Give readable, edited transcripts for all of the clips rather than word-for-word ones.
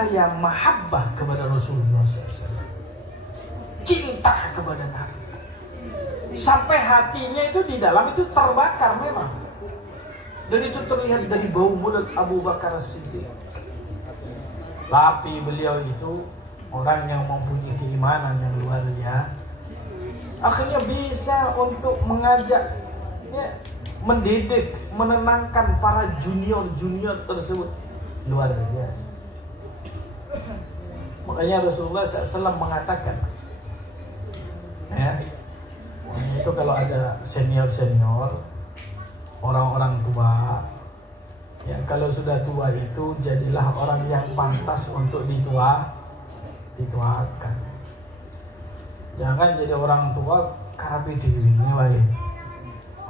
cahaya mahabbah kepada Rasulullah SAW, cinta kepada Nabi, sampai hatinya itu di dalam itu terbakar memang, dan itu terlihat dari bau mulut Abu Bakar As-Siddiq. Tapi beliau itu orang yang mempunyai keimanan yang luar biasa, akhirnya bisa untuk mengajak, ya, mendidik, menenangkan para junior tersebut, luar biasa. Makanya Rasulullah SAW mengatakan, ya, itu kalau ada senior orang-orang tua, ya, kalau sudah tua itu jadilah orang yang pantas untuk dituakan. Jangan jadi orang tua karepe dhewe wae.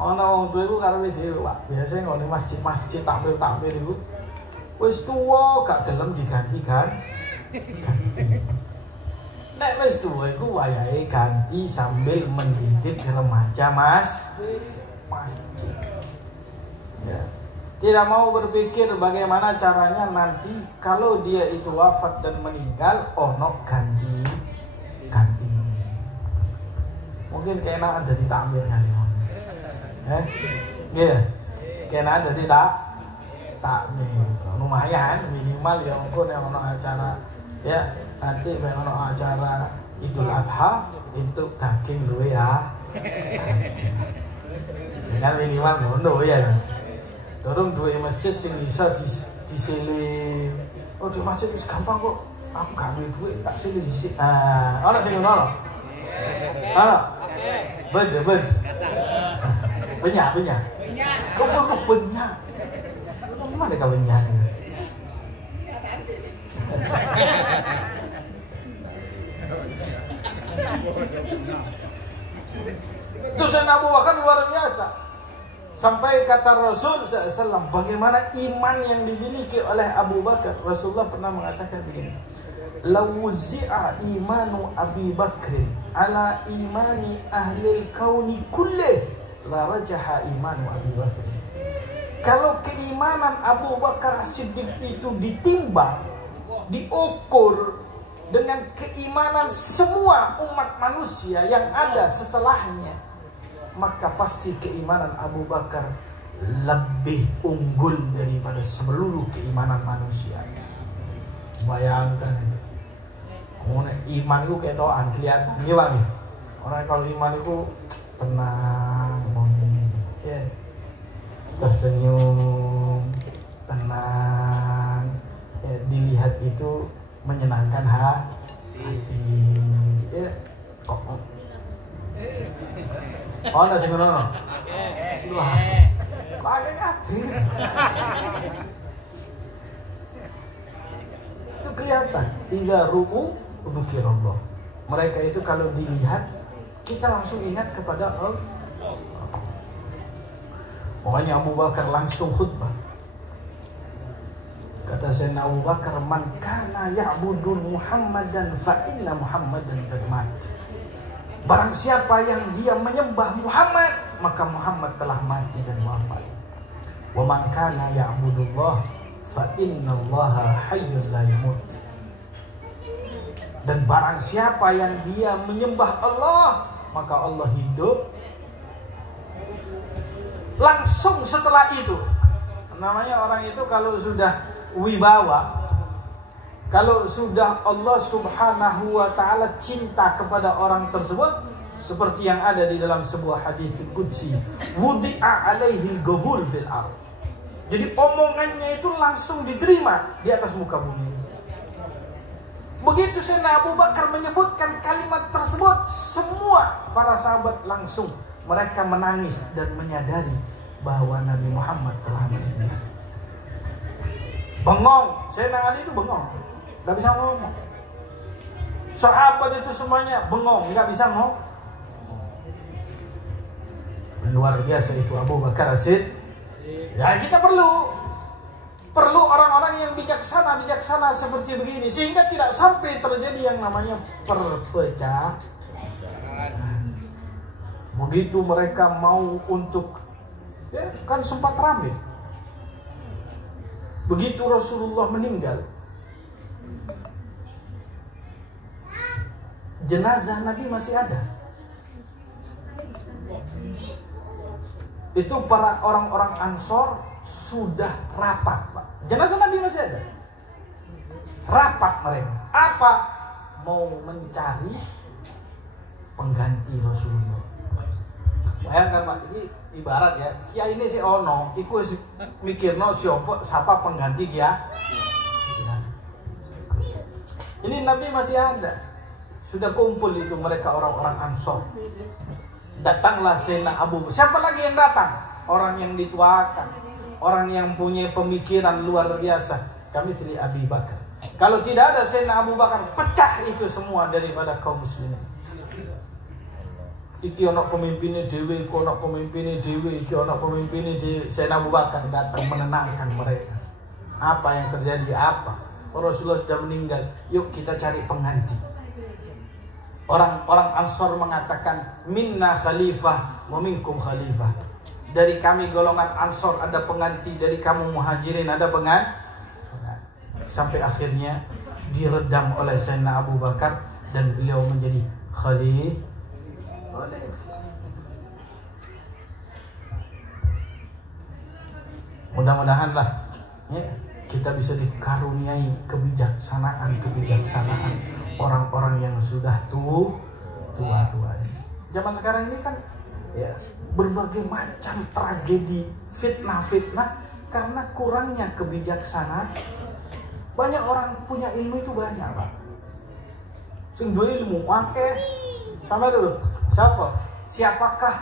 Ana wong tua iku karepe dhewe, Pak. Biasane ngene masjid-masjid takmir iku wis tuwa gak gelem diganti. Nek wis tuwa iku wayahe ganti sambil mendidik remaja masjid. Ya. Tidak mau berpikir bagaimana caranya nanti kalau dia itu wafat dan meninggal, ono ganti. Mungkin kena ada di takmir kali. Iya. Kena ada di takmir. Lumayan minimal ya engko nek ono acara, ya, nanti nek ono acara Idul Adha untuk daging luwe ya. Ya kan minimal ngono ya. Turun duwe masjid sing iso disilih. Oh, di masjid wis gampang kok. Aku gak duwe duit, tak silih dhisik. Ah, ana sing ngono. Ana. Bed. Banyak. Kok banyak. Mana kau banyak ni? Terus Abu Bakar luar biasa. Sampai kata Rasul SAW, bagaimana iman yang dimiliki oleh Abu Bakar. Rasulullah pernah mengatakan begini, lawzi'a imanu Abi Bakrin ala imani ahlil kauni kullih la rajaha imanu Abi Bakr. Kalau keimanan Abu Bakar As-Siddiq itu ditimbang, diukur dengan keimanan semua umat manusia yang ada setelahnya, maka pasti keimanan Abu Bakar lebih unggul daripada seluruh keimanan manusia. Bayangkan itu. Iman itu ketokan kelihatan gimana? Orang kalau iman itu tenang, ya, tersenyum, tenang, ya, dilihat itu menyenangkan hati, ya, kok. Oh, nasi ngono. Wah, kok ada kabeh. Itu kelihatan. Idza ru'u dzikirallah. Mereka itu kalau dilihat kita langsung ingat kepada Allah. Makanya Abu Bakar langsung khutbah. Kata Sayyidina Abu Bakar, man kana ya'budu Muhammadan fa inna Muhammadan qad mat. Barang siapa yang dia menyembah Muhammad, maka Muhammad telah mati dan wafat. Wa man kana ya'budullah fa innallaha hayyun la yamut. Dan barang siapa yang dia menyembah Allah, maka Allah hidup. Langsung setelah itu, namanya orang itu kalau sudah wibawa, kalau sudah Allah Subhanahu wa ta'ala cinta kepada orang tersebut, seperti yang ada di dalam sebuah hadis qudsi, wudi'a alaihil ghabul fil ardh. Jadi omongannya itu langsung diterima di atas muka bumi. Begitu Sayyidina Abu Bakar menyebutkan kalimat tersebut, semua para sahabat langsung mereka menangis dan menyadari bahwa Nabi Muhammad telah meninggal. Bengong, Sayyidina Ali itu bengong, gak bisa ngomong. Sahabat itu semuanya bengong, gak bisa ngomong. Luar biasa itu Abu Bakar As-Siddiq. Ya, kita perlu orang-orang yang bijaksana seperti begini, sehingga tidak sampai terjadi yang namanya perpecahan. Begitu mereka mau untuk, ya kan sempat ramai. Begitu Rasulullah meninggal, jenazah Nabi masih ada. Itu para orang-orang Ansor sudah rapat, Pak. Jenazah Nabi masih ada. Rapat mereka. Apa? Mau mencari pengganti Rasulullah. Bayangkan Pak, ini ibarat ya, kiai ini si ono, iku mikirno siapa pengganti dia. Ini Nabi masih ada. Sudah kumpul itu mereka orang-orang Ansor. Datanglah Sayyidina Abu Bakar. Siapa lagi yang datang? Orang yang dituakan, orang yang punya pemikiran luar biasa. Kami pilih Abu Bakar. Kalau tidak ada Sayyidina Abu Bakar, pecah itu semua daripada kaum muslimin. Iki ono pemimpinnya dewe, iki ono pemimpinnya dewe, iki ono pemimpinnya dewe. Sayyidina Abu Bakar datang menenangkan mereka. Apa yang terjadi? Apa? Rasulullah sudah meninggal. Yuk kita cari pengganti. Orang-orang Ansor mengatakan, minna khalifah wa minkum khalifah. Dari kami golongan Ansor ada pengganti, dari kamu Muhajirin ada pengganti. Sampai akhirnya diredam oleh Sayyidina Abu Bakar dan beliau menjadi khalifah. Mudah-mudahanlah ya, kita bisa dikaruniai kebijaksanaan orang-orang yang sudah tua ini. Zaman sekarang ini kan ya berbagai macam tragedi, fitnah karena kurangnya kebijaksanaan. Banyak orang punya ilmu itu banyak, Pak. Sing duwe ilmu akeh. Sama dulu. Siapakah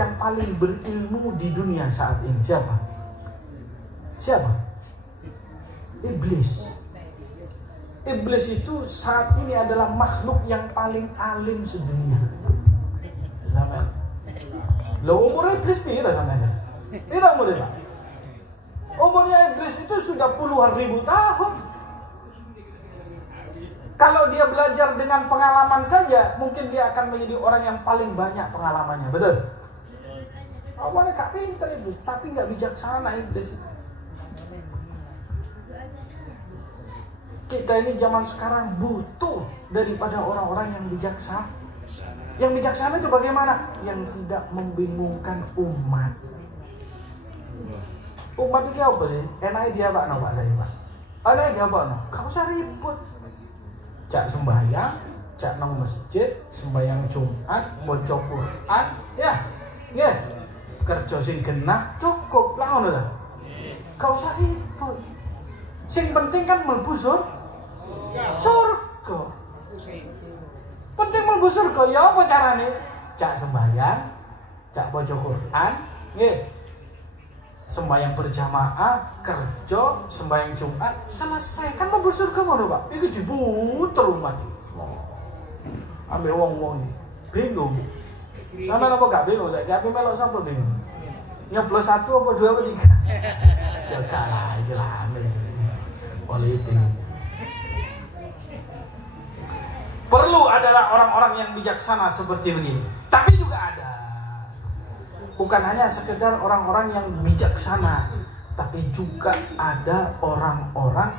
yang paling berilmu di dunia saat ini? Siapa? Iblis. Iblis itu saat ini adalah makhluk yang paling alim sedunia. Zaman. Lo umur iblis pira sampean? Pira umurnya, Pak? Umurnya iblis itu sudah puluhan ribu tahun. Kalau dia belajar dengan pengalaman saja, mungkin dia akan menjadi orang yang paling banyak pengalamannya, betul? Awalnya gak pintar iblis, tapi gak bijaksana iblis itu. Kita ini zaman sekarang butuh daripada orang-orang yang bijaksana. Yang bijaksana itu bagaimana? Yang tidak membingungkan umat. Umat itu apa sih? Enaknya dia Pak, no, Pak saya Pak. Enaknya dia apa? No? Gak usah ribut. Cak sembahyang, cak nang masjid, sembahyang Jumat, maca Quran, ya, kerja sing genah cukup lah ngono ta. Gak usah ribut. Sing penting kan mlebu surga. Penting mlebu surga, ya apa carane? Cak sembahyang, cak maca Quran, nggih. Sembahyang berjamaah, kerja, sembahyang Jumat, selesai kan mlebu surga ngono, Pak. Iki diputer umat iki. Ambek wong-wong iki. Bingung. Sampe apa gak bingung saiki? Ape melok sapa bingung? Nyoblos 1 apa 2 apa 3? Ya kalah iki lah politik. Perlu adalah orang-orang yang bijaksana seperti begini. Tapi juga ada. Bukan hanya sekedar orang-orang yang bijaksana, tapi juga ada orang-orang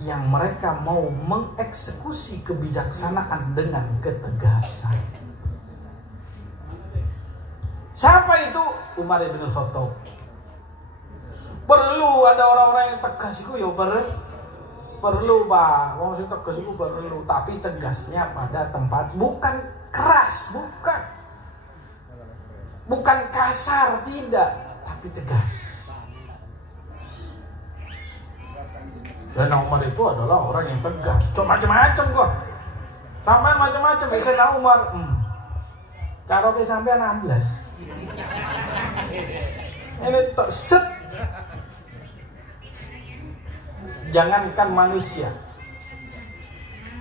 yang mereka mau mengeksekusi kebijaksanaan dengan ketegasan. Siapa itu? Umar bin Khattab. Perlu ada orang-orang yang tegas itu ya perlu Pak. Wong sing tegas itu perlu, tapi tegasnya pada tempat, bukan keras, bukan kasar, tidak, tapi tegas. Dan Umar itu adalah orang yang tegas. Cuma macam-macam kok. Sampai macam-macam. Bisa Umar. Cara ke sampai 16. Ini tok set. Jangankan manusia,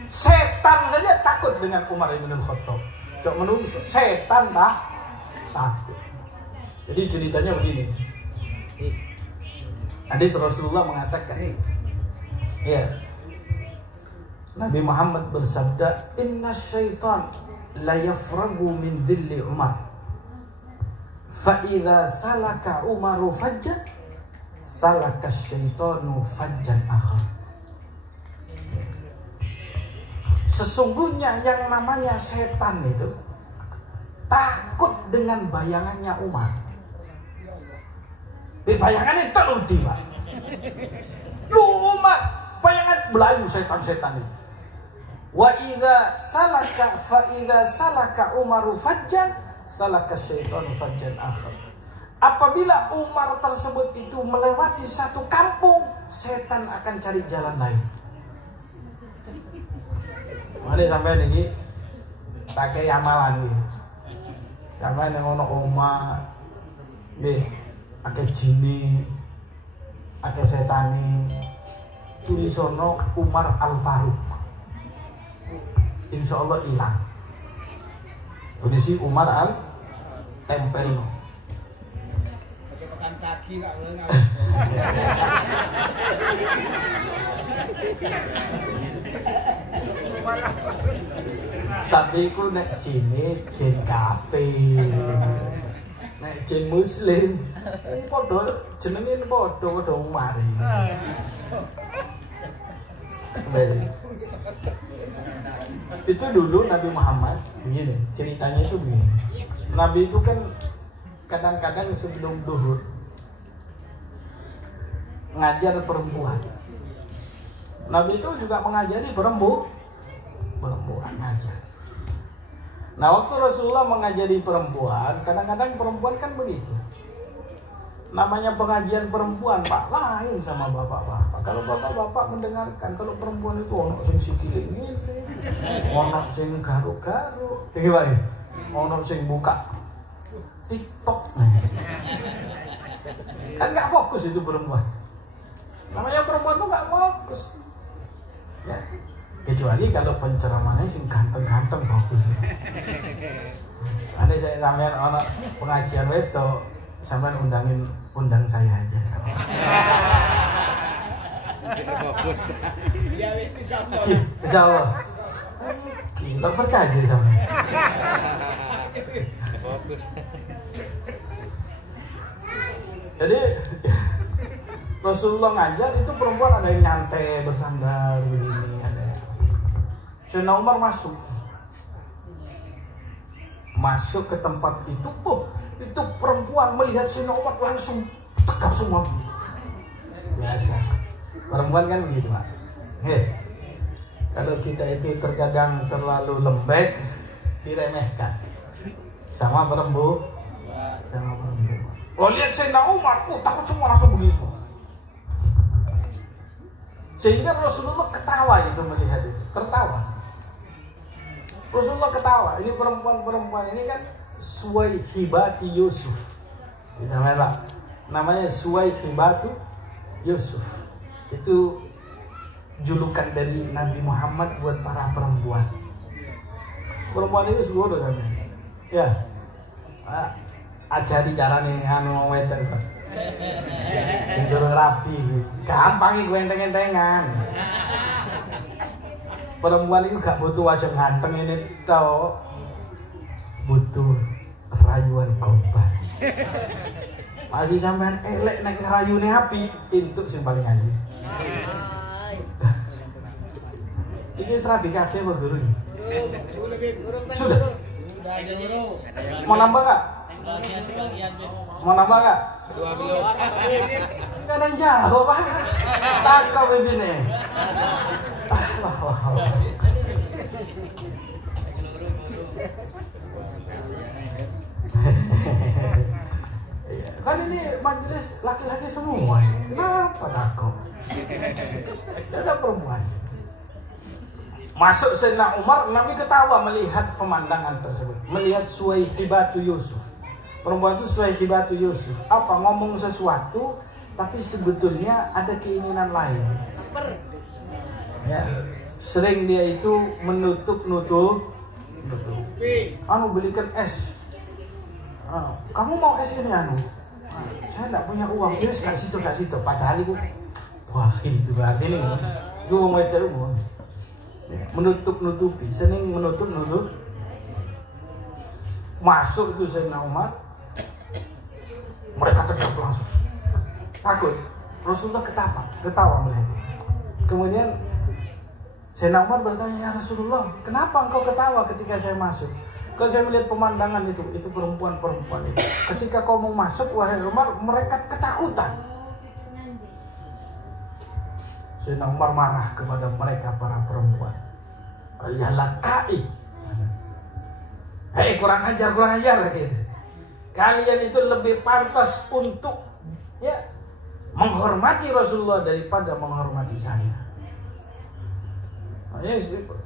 setan saja takut dengan Umar bin Khattab. Cok menunggu setan takut. Jadi ceritanya begini. Hadis Rasulullah mengatakan, ya, Nabi Muhammad bersabda, inna syaitan la yafragu min dhilli Umar, fa idza salaka Umaru fajjan salaka syaitanu fajjan akhar. Sesungguhnya yang namanya setan itu takut dengan bayangannya Umar. Bayangannya terludi, Pak. Lu Umar, bayangan belayu setan-setan itu. Wa idza salaka Umaru fajjan salaka syaitanu fajjan akhar. Apabila Umar tersebut itu melewati satu kampung, setan akan cari jalan lain. Mari sampai ini pakai amalan nih. Sampai ning ono omah nggih akeh jini, akeh setani. Tulisono Umar Al-Faruq. Insyaallah hilang. Kondisi Umar Al tempel. Pakai kaki gak tapi ku nek jine jin kafir, nek jin muslim padha jenenge padha mari. Itu dulu Nabi Muhammad begini, ceritanya itu begini. Nabi itu kan kadang-kadang sebelum zuhur ngajar perempuan. Nabi itu juga mengajari perempuan ngajar. Nah, waktu Rasulullah mengajari perempuan, kadang-kadang perempuan kan begitu. Namanya pengajian perempuan, Pak, lain sama bapak-bapak. Kalau bapak-bapak mendengarkan, kalau perempuan itu ono sing sikile ngene, ono sing garuk-garuk. Iki wae. Ono sing buka TikTok. Kan enggak fokus itu perempuan. Namanya perempuan tuh enggak fokus. Ya. Kecuali kalau penceramahnya sing ganteng-ganteng bagus. Ada saya sampean ana pengajian wedok, sampean undang saya aja. Bagus. Ya insyaallah. Gila percaya sama. Bagus. Jadi Rasulullah ngajar itu perempuan ada yang nyantai bersandar begini, ada. Sayyidina Umar masuk ke tempat itu, itu perempuan melihat Sayyidina Umar langsung tegap semua. Biasa. Perempuan kan begitu, Pak. Kalau kita itu terkadang terlalu lembek, diremehkan. Sama perempuan. Oh, lihat Sayyidina Umar, takut semua langsung begitu. Sehingga Rasulullah ketawa itu melihat itu, tertawa. Rasulullah ketawa. Ini perempuan-perempuan ini kan Suwaihibati Yusuf. Misalnya namanya Suwaihibatu Yusuf. Itu julukan dari Nabi Muhammad buat para perempuan. Perempuan itu segodo sampe. Ya. Ajari carane anu wedan kok. Sing durung rapi iki. Gampang iki enteng-entengan. Perempuan itu gak butuh wajah ganteng ini tau. Butuh rayuan korban. Masih sampean elek nek ngerayune api, entuk sing paling ayu. Iki serabi kabeh apa guru iki? Sudah. Mau nambah enggak? Mau nambah enggak? 2 kilo. Kan yang jauh, Pak. Takau begini. Wah. Kan ini majelis laki-laki semua. Kenapa takut? Tidak ada perempuan. Masuk Sayyidina Umar, Nabi ketawa melihat pemandangan tersebut. Melihat Suwaihibatu Yusuf. Perempuan itu Suwaihibatu Yusuf. Apa? Ngomong sesuatu, tapi sebetulnya ada keinginan lain. Ya. Sering dia itu menutup. Anu belikan es. Kamu mau es ini anu? Saya tidak punya uang. Dia kasih situ. Padahal itu bakhil juga artinya. Gue mau itu menutup-nutupi, sering menutup. Masuk itu Sayyidina Umar, mereka tegap langsung, takut. Rasulullah ketawa melihat itu. Kemudian Sayyidina Umar bertanya, ya Rasulullah, kenapa engkau ketawa ketika saya masuk? Kalau saya melihat pemandangan itu perempuan-perempuan itu. Ketika kau mau masuk, wahai Umar, mereka ketakutan. Sayyidina Umar marah kepada mereka para perempuan. Kalian lakai. Hei, kurang ajar gitu. Kalian itu lebih pantas untuk menghormati Rasulullah daripada menghormati saya.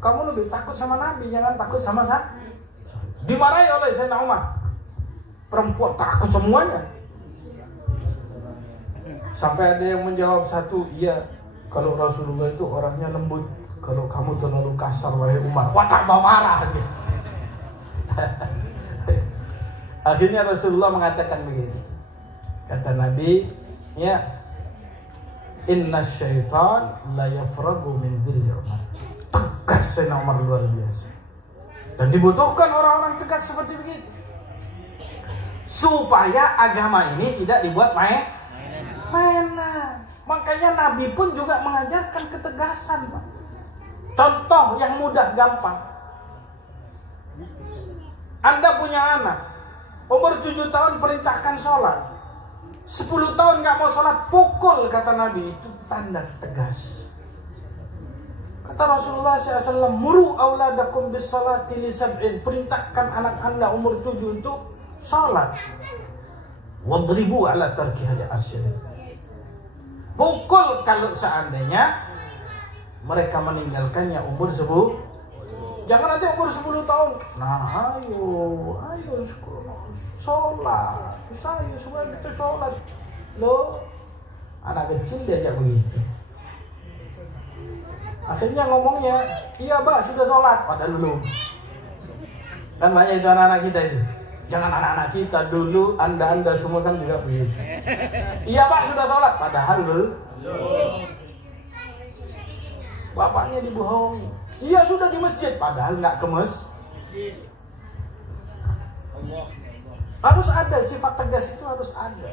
Kamu lebih takut sama Nabi, jangan takut sama saya. Dimarahi oleh Sayyidina Umar. Perempuan takut semuanya. Sampai ada yang menjawab satu, iya, kalau Rasulullah itu orangnya lembut. Kalau kamu terlalu kasar, wahai Umar. Wah, tambah marah dia. Akhirnya Rasulullah mengatakan begini. Kata Nabi, ya, inna syaitan la yafragu min dhilli Umar. Tegas Sayyidina Umar luar biasa. Dan dibutuhkan orang-orang tegas seperti begitu, supaya agama ini tidak dibuat mainan. Makanya Nabi pun juga mengajarkan ketegasan, Pak. Contoh yang mudah gampang. Anda punya anak, umur 7 tahun perintahkan sholat, 10 tahun gak mau sholat, pukul, kata Nabi. Itu tanda tegas. Kata Rasulullah SAW, muru auladakum bis salati li sab'in, perintahkan anak anda umur 7 untuk salat. Wadribu ala tarkiha li asyin. Pukul kalau seandainya mereka meninggalkannya umur 10. Jangan nanti umur 10 tahun. Nah, ayo salat. Saya semua kita salat. Loh, anak kecil diajak begitu. Akhirnya ngomongnya, iya Pak sudah sholat, padahal belum. Kan banyak itu anak-anak kita itu. Jangan anak-anak kita dulu, anda semua kan juga begitu. Iya Pak sudah sholat, padahal belum. Bapaknya dibohongi. Iya sudah di masjid, padahal nggak ke masjid. Harus ada sifat tegas, itu harus ada,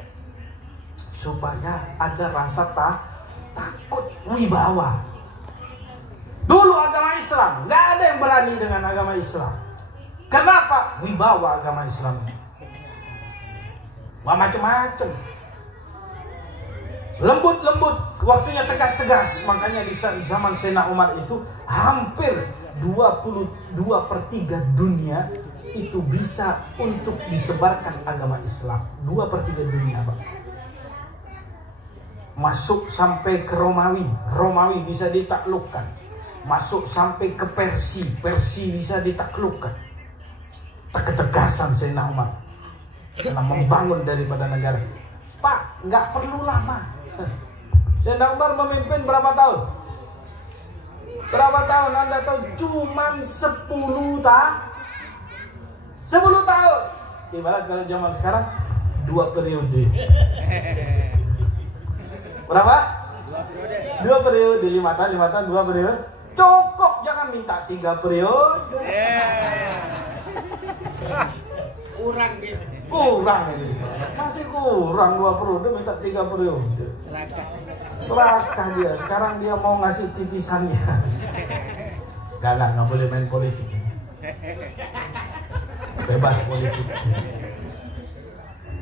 supaya ada rasa takut, wibawa. Dulu agama Islam, nggak ada yang berani dengan agama Islam. Kenapa? Wibawa agama Islam. Macam-macam. Lembut-lembut, waktunya tegas-tegas. Makanya di zaman Sayyidina Umar itu hampir 22/3 dunia itu bisa untuk disebarkan agama Islam. 2/3 dunia, Pak. Masuk sampai ke Romawi bisa ditaklukkan. Masuk sampai ke Persia bisa ditaklukkan. Ketegasan Sayyidina Umar dalam membangun daripada negara. Pak, nggak perlu lama. Sayyidina Umar memimpin berapa tahun? Berapa tahun? Anda tahu? Cuman 10 tahun. 10 tahun. Ibarat kalau zaman sekarang 2 periode. Berapa? 2 periode. 5 tahun, 2 periode. Cukup, jangan minta 3 periode. Kurang ini. Masih kurang 2 periode, minta 3 periode. Serakah dia. Sekarang dia mau ngasih titisannya. Nggak boleh main politik. Bebas politik.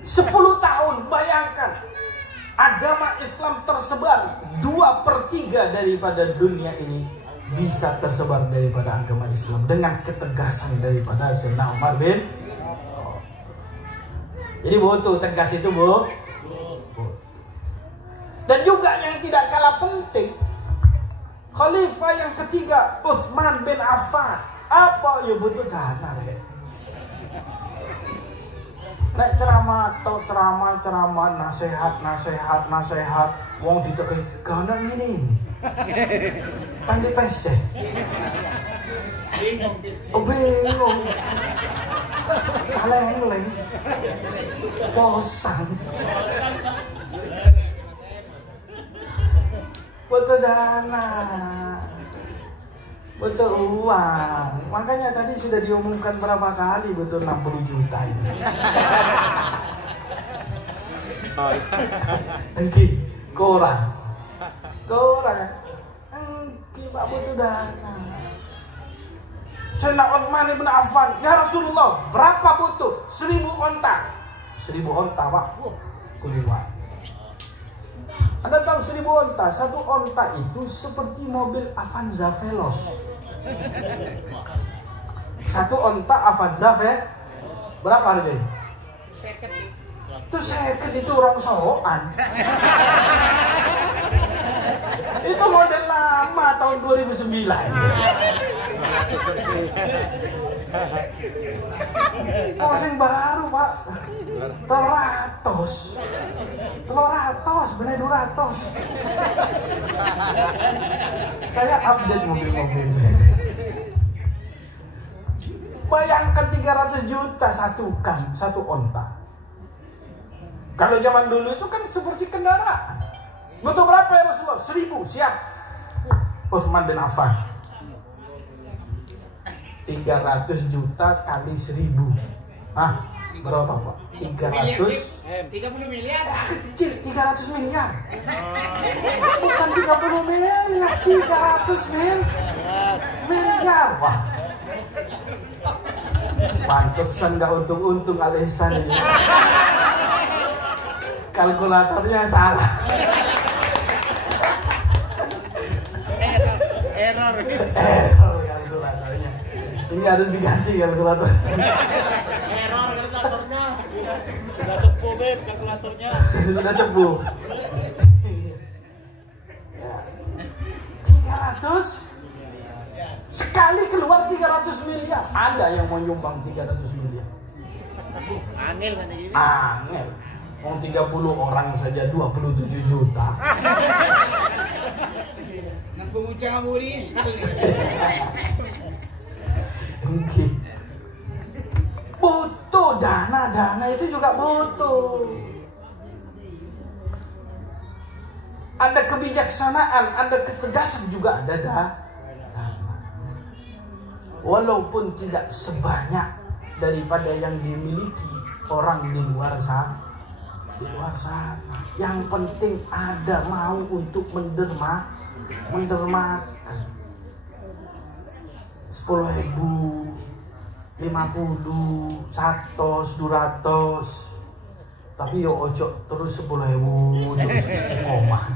10 tahun, bayangkan. Agama Islam tersebar 2/3 daripada dunia ini bisa tersebar daripada agama Islam dengan ketegasan daripada Sayyidina Umar bin. Jadi butuh tegas itu, Bu. Dan juga yang tidak kalah penting, Khalifah yang ketiga Utsman bin Affan. Apa ya butuh dana deh. Nek ceramah, nasihat, wong ditekesi kanan ini. Tandi pesek. Bingung. Kaleng-leng. Posang. Butuh dana. Butuh uang. Makanya tadi sudah diumumkan berapa kali butuh 60 juta itu. Engki, kurang. Engki nggak butuh dana. Sayyidina Utsman bin Affan, ya Rasulullah, berapa butuh? 1000 onta. 1000 onta, Pak. Keluar. Anda tahu 1000 onta? Satu onta itu seperti mobil Avanza Veloz. Satu onta Avanza berapa harganya? Itu seket itu orang soan. Itu model lama tahun 2009. Oh, yang baru, Pak. Telur ratos, bener 200. Saya update mobil-mobil. Bayangkan 300 juta satu onta. Kalau zaman dulu itu kan seperti kendaraan. Butuh berapa ya Rasulullah? 1000, siap. Utsman bin Affan. 300 juta kali 1000. Berapa Pak? 300. 30 miliar. Kecil, 300 miliar. Bukan 30 miliar, 300 miliar. Wah. Pantesan gak untung-untung Al-Ihsan ini. Kalkulatornya salah. Error kalkulatornya. Ini harus diganti kalkulator. Error kalkulatornya. Sudah sepuh, Beb, kalkulatornya. Sudah sepuh. 300 sekali keluar 300 miliar. Ada yang mau nyumbang 300 miliar. Angel kan gini. Angel. Mau 30 orang saja 27 juta. Nang pengucap muris. Mungkin butuh dana itu juga butuh. Ada kebijaksanaan, ada ketegasan juga ada dana. Walaupun tidak sebanyak daripada yang dimiliki orang di luar sana. Yang penting ada mau untuk mendermakan 10.000, 50, 100, 200. Tapi yo ojo terus 10.000 terus istiqomah.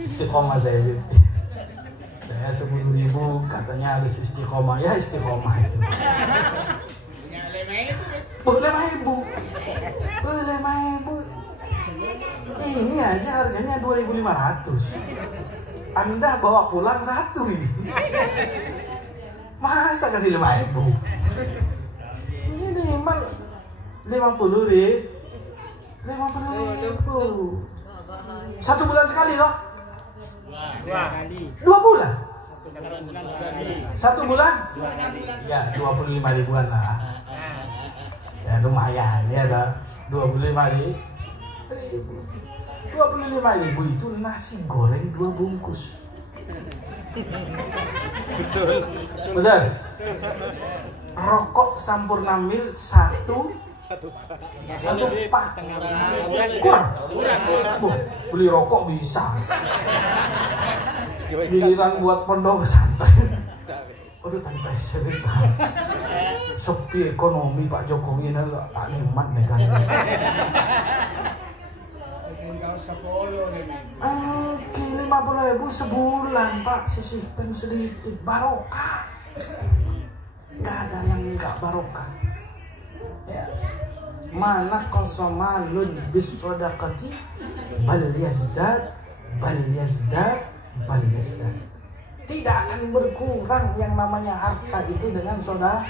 Istiqomah saya. Saya 10.000 katanya harus istiqomah. Ya istiqomah itu. Boleh 5.000. Ini aja harganya 2.500. Anda bawa pulang satu ini. Masa kasih 5.000? Ini 50 deh. 50.000. 1 bulan sekali loh. 2 bulan. 1 bulan? Ya 25 ribuan lah. Ya lumayan ya dah. 25.000 itu nasi goreng 2 bungkus. Betul. Rokok Sampurna Mil 1 pak. Kurang. Beli rokok bisa. Giliran buat pondok pesantren. Aduh tanpa sebut sepi ekonomi Pak Jokowi ini tak nikmat nih kan. Oke, 50.000 sebulan Pak, sisihkan sedikit barokah. Gak ada yang enggak barokah. Ya. Mana qasamalun bis shadaqati bal yazdad. Tidak akan berkurang yang namanya harta itu dengan saudara.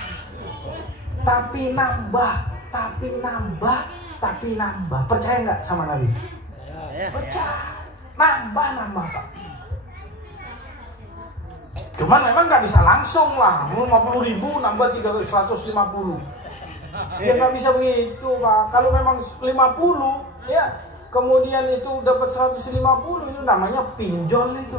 Tapi nambah. Percaya nggak sama Nabi? Percaya. Nambah Pak. Cuman memang nggak bisa langsung lah. 50.000 nambah 150. Ya nggak bisa begitu Pak. Kalau memang 50 ya. Kemudian itu dapat 150, itu namanya pinjol itu.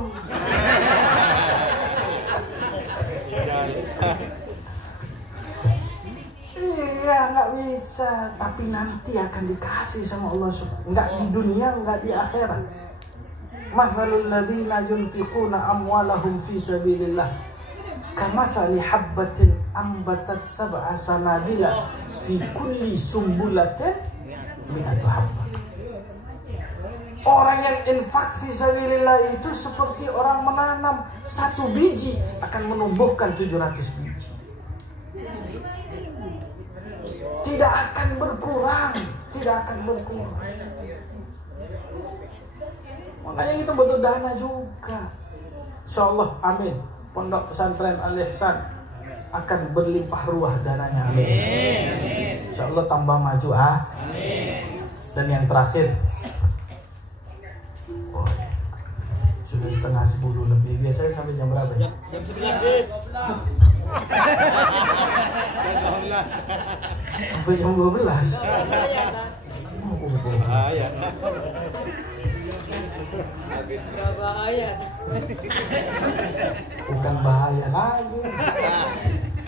Iya, nggak bisa. Tapi nanti akan dikasih sama Allah. Nggak di dunia, nggak di akhirat. mathalul ladzina yunfiquna amwalahum fi sabilillah kamathali habbatin ambatat sab'a sanabila fi kulli sumbulatin mi'atu habbah. Orang yang infak fisabilillah itu seperti orang menanam satu biji akan menumbuhkan 700 biji. Tidak akan berkurang, tidak akan berkurang. Makanya kita butuh dana juga. Insyaallah, amin. Pondok Pesantren Al-Ihsan akan berlimpah ruah dananya, amin. Insyaallah tambah maju, amin. Dan yang terakhir, sudah 9:30 lebih. Biasanya sampai jam berapa ya? Jam 11. Sampai jam 12. Bahaya. Bukan bahaya lagi.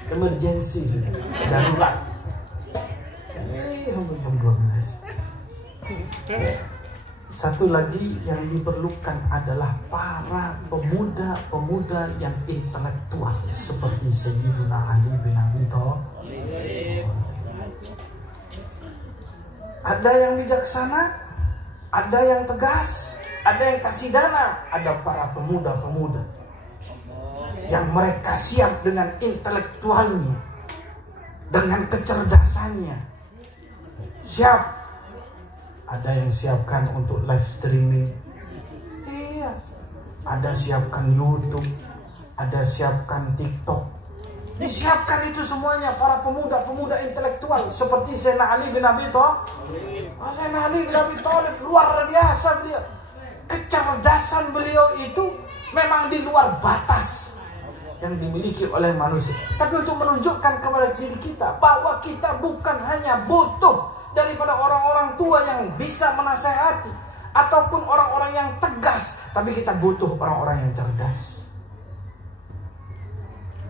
Emergency sudah. Darurat. Sampai jam 12. Satu lagi yang diperlukan adalah para pemuda-pemuda yang intelektual seperti Sayyidina Ali bin Abi Thalib. Ada yang bijaksana, ada yang tegas, ada yang kasih dana, ada para pemuda-pemuda yang mereka siap dengan intelektualnya, dengan kecerdasannya, siap. Ada yang siapkan untuk live streaming, iya. Ada siapkan YouTube, ada siapkan TikTok. Disiapkan itu semuanya para pemuda-pemuda intelektual seperti Sayyidina Ali bin Abi Thalib. Sayyidina Ali bin Abi Thalib luar biasa beliau. Kecerdasan beliau itu memang di luar batas yang dimiliki oleh manusia. Tapi untuk menunjukkan kepada diri kita bahwa kita bukan hanya butuh daripada orang-orang tua yang bisa menasehati ataupun orang-orang yang tegas, tapi kita butuh orang-orang yang cerdas.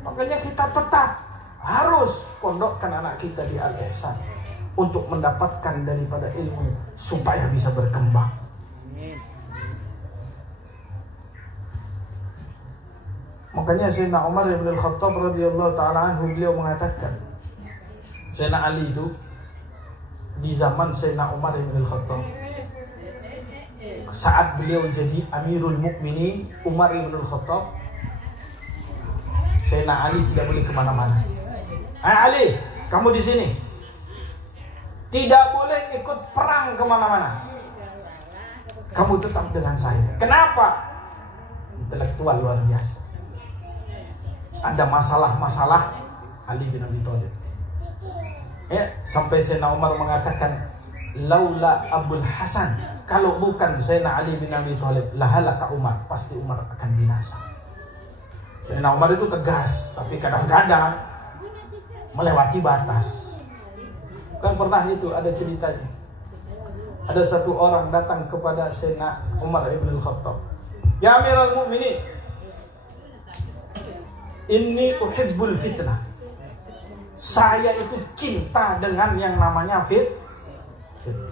Makanya kita tetap harus pondokkan anak kita di Al-Ihsan untuk mendapatkan daripada ilmu supaya bisa berkembang. Makanya Sayyidina Umar bin Al-Khattab radhiyallahu ta'ala anhu, beliau mengatakan Sayyidina Ali itu di zaman Sayyidina Umar bin Al-Khattab, saat beliau jadi Amirul Mukminin Umar bin Al-Khattab, Sayyidina Ali tidak boleh kemana-mana. Ali, kamu di sini, tidak boleh ikut perang kemana-mana. Kamu tetap dengan saya. Kenapa? Intelektual luar biasa. Ada masalah-masalah Ali bin Abi Thalib. Ya, sampai Sayyidina Umar mengatakan, laula Abul Hasan, kalau bukan Sayyidina Ali bin Abi Thalib, lahalaka Umar, pasti Umar akan binasa. Sayyidina Umar itu tegas, tapi kadang-kadang melewati batas. Kan pernah itu ada ceritanya. Ada satu orang datang kepada Sayyidina Umar ibn al-Khattab, ya Amirul Mukminin, inni uhibbul fitnah. Saya itu cinta dengan yang namanya fitnah.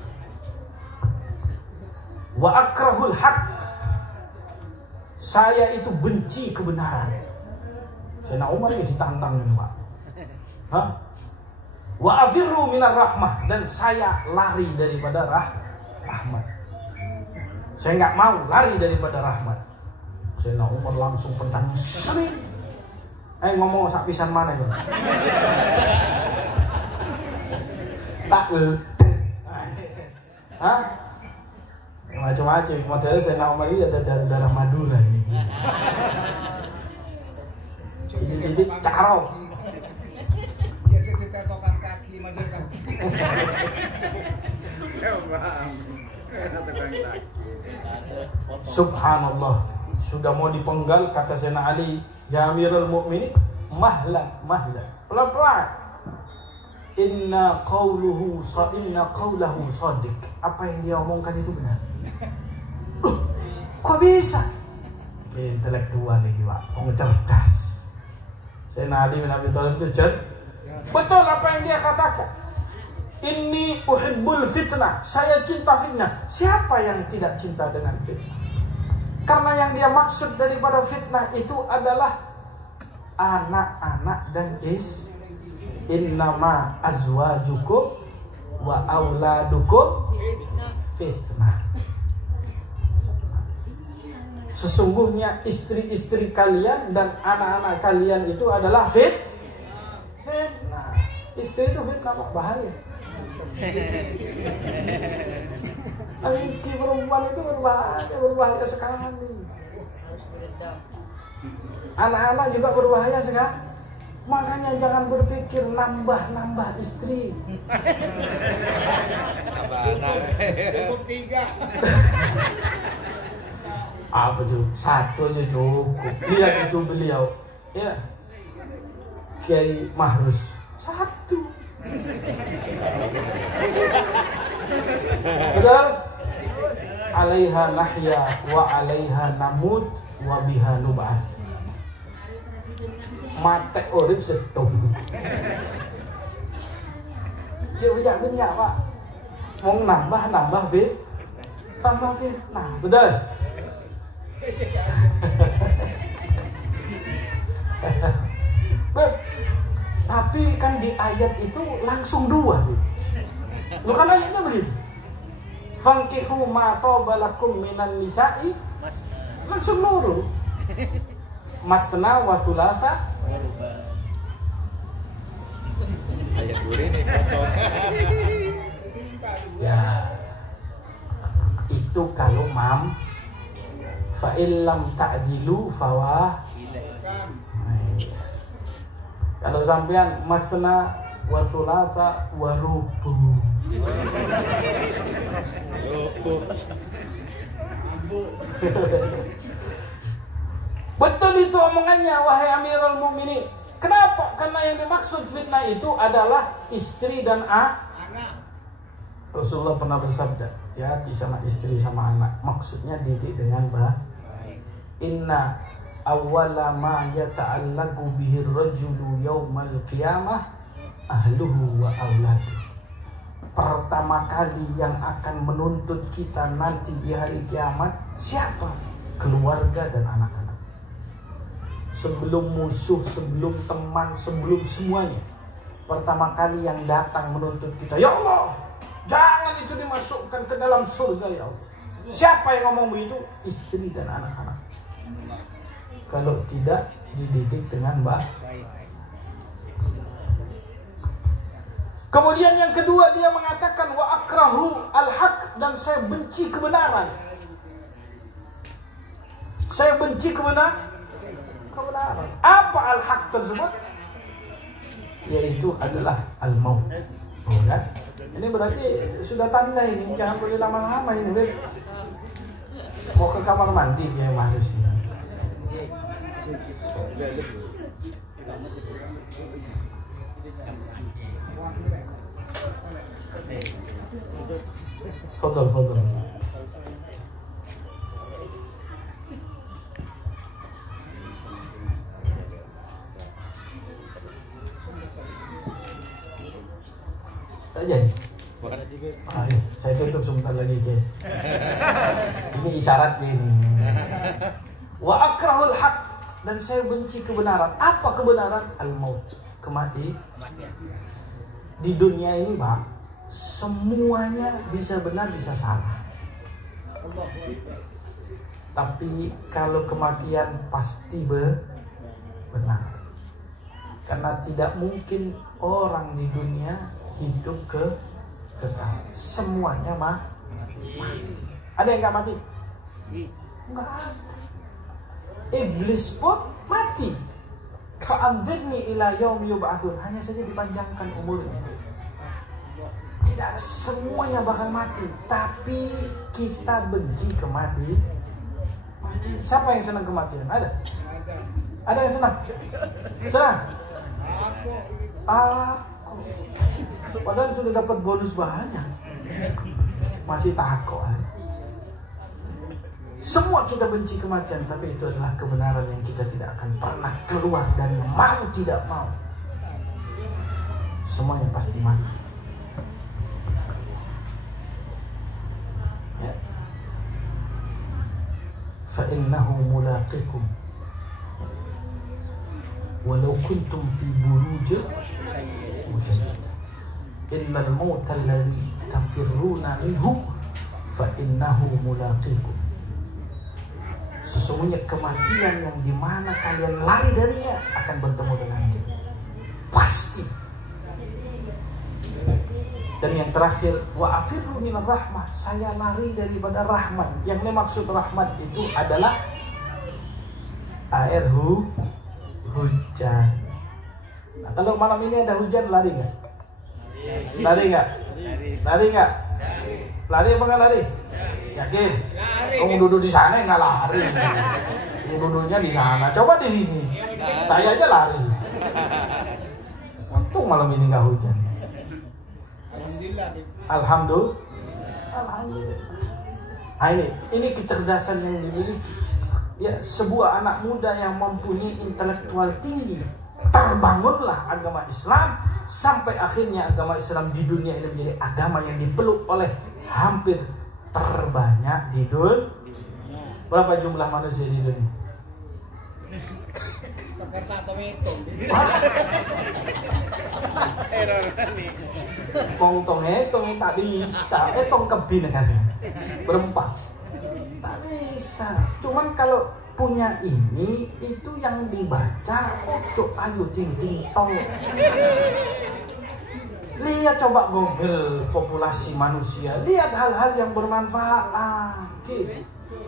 Wa akrahul haq. Saya itu benci kebenaran. Sayyidina Umar itu ditantang ini, Pak. Hah? Wa afirru minar rahmah, dan saya lari daripada rahmat. Saya enggak mau lari daripada rahmat. Sayyidina Umar langsung pentang sering. Ngomong sak pisan mana itu? Tak hah? Macam-macam. Modelnya Sayyidina Umar ini ada darah Madura ini. Jadi caro. Subhanallah, sudah mau dipenggal, kata Sayyidina Ali, ya Amirul Mukminin, mahlan, pelan-pelan. Inna qawlahu shadiq. Apa yang dia omongkan itu benar. Kok bisa? Intelektual lagi, Pak. Orang cerdas. Sayyidina Ali bin Abi Thalib itu betul apa yang dia katakan. Inni uhibbul fitnah. Saya cinta fitnah. Siapa yang tidak cinta dengan fitnah? Karena yang dia maksud daripada fitnah itu adalah anak-anak dan innama azwajukum wa auladukum fitnah. Sesungguhnya istri-istri kalian dan anak-anak kalian itu adalah fitnah. Istri itu fitnah, Pak, bahaya. Laki perempuan itu berbahaya sekali. Anak-anak juga berbahaya sekali. Makanya jangan berpikir nambah istri. Cukup 3. Apa tuh? 1 aja cukup. Lihat itu beliau, ya, Kiai Mahrus 1. Betul? Alaiha nahya wa alaiha namut wa biha nub'ats. Mate urip setung. Banyak Pak. Mau nambah tambah fitnah. Betul? Tapi kan di ayat itu langsung 2. Lu kan ayatnya begitu. Fankihu ma tobalakum minan nisa'i, langsung nurul. Masna wa thulatha. Ayat gurih nih potong. Ya, itu kalau fa illam ta'dilu fawah. Kalau sampean masna wa thulatha wa rubu. Betul itu omongannya, wahai Amirul Mukminin. Kenapa? Karena yang dimaksud fitnah itu adalah istri dan anak. Rasulullah pernah bersabda, hati-hati sama istri sama anak. Maksudnya didik dengan baik. Inna awwala ma yata'allaqu bihi ar-rajulu yaumal qiyamah ahluhu wa auladuhu. Pertama kali yang akan menuntut kita nanti di hari kiamat siapa? Keluarga dan anak-anak. Sebelum musuh, sebelum teman, sebelum semuanya. Pertama kali yang datang menuntut kita, ya Allah, jangan itu dimasukkan ke dalam surga ya Allah. Siapa yang ngomong begitu? Istri dan anak-anak. Kalau tidak dididik dengan baik. Kemudian yang kedua dia mengatakan wa akrahu al-haq, dan saya benci kebenaran. Saya benci kebenaran. Apa al-haq tersebut? Yaitu adalah al-maut. Oh, kan? Ini berarti sudah tanda ini, jangan boleh lama-lama ini, Ben. Mau ke kamar mandi dia harus ini. Fadal. Tak jadi. Ayo, saya tutup sebentar lagi, Jay. Ini isyaratnya ini. Wa akrahul haq, dan saya benci kebenaran. Apa kebenaran? Al-maut, kematian. Di dunia ini, Bang, semuanya bisa benar bisa salah. Tapi kalau kematian pasti benar. Karena tidak mungkin orang di dunia hidup kekal. Semuanya mati. Ada yang enggak mati? Enggak ada. Iblis pun mati. Fa'anzirni ila yaum yub'atsun. Hanya saja dipanjangkan umurnya. Tidak, semuanya bakal mati. Tapi kita benci kematian. Siapa yang senang kematian? Ada? Ada yang senang? Senang? Aku. Padahal sudah dapat bonus banyak. Masih takut. Semua kita benci kematian, tapi itu adalah kebenaran yang kita tidak akan pernah keluar dari, mau tidak mau. Semuanya pasti mati. fa innahu mulaqikum walau kuntum fi buruj musyayyada illa al-maut alladhi tafirruna minhu fa innahu mulaqikum. Sesungguhnya kematian yang dimana kalian lari darinya akan bertemu dengan dia. Pasti. Dan yang terakhir, wa afirru minar rahmah, saya lari daripada rahmat. Yang dimaksud rahmat itu adalah air hujan. Nah, kalau malam ini ada hujan, lari nggak? Lari nggak? Lari nggak? Lari apa nggak lari? Yakin? Kamu duduk di sana nggak lari. Kamu duduknya di sana. Coba di sini. Saya aja lari. Untung malam ini nggak hujan. Alhamdulillah. Nah, ini kecerdasan yang dimiliki. Ya, sebuah anak muda yang mempunyai intelektual tinggi. Terbangunlah agama Islam sampai akhirnya agama Islam di dunia ini menjadi agama yang dipeluk oleh hampir terbanyak di dunia. Berapa jumlah manusia di dunia? Tong tak bisa. Tong kebin kasih berempat. Tak bisa. Cuman kalau punya ini itu yang dibaca ojo ayu ting ting tong. Lihat coba Google populasi manusia, lihat hal-hal yang bermanfaat.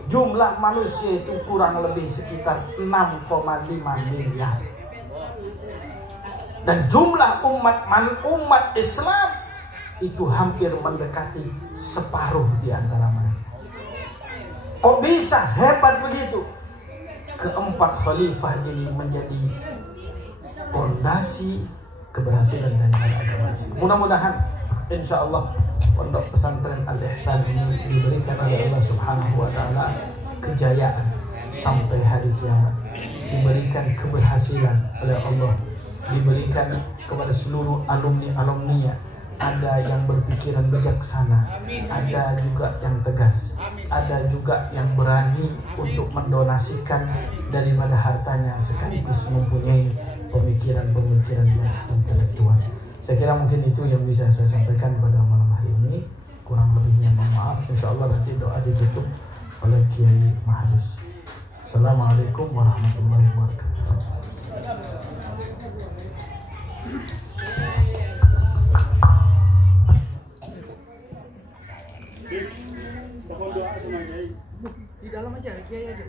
Jumlah manusia itu kurang lebih sekitar 6,5 miliar. Dan jumlah umat Islam itu hampir mendekati separuh di antara mereka. Kok bisa hebat begitu? Keempat khalifah ini menjadi fondasi keberhasilan dari agama Islam. Mudah-mudahan insya Allah pondok pesantren Al-Ihsan ini diberikan oleh Allah Subhanahu wa Ta'ala kejayaan sampai hari kiamat, diberikan keberhasilan oleh Allah, diberikan kepada seluruh alumni-alumninya. Ada yang berpikiran bijaksana, ada juga yang tegas, ada juga yang berani untuk mendonasikan daripada hartanya sekaligus mempunyai pemikiran-pemikiran yang intelektual. Saya kira mungkin itu yang bisa saya sampaikan pada malam hari ini. Kurang lebihnya mohon maaf. Insya Allah nanti doa ditutup oleh Kiai Mahrus. Assalamualaikum warahmatullahi wabarakatuh. Mohon doa sama Kiai. Di dalam aja, Kiai aja.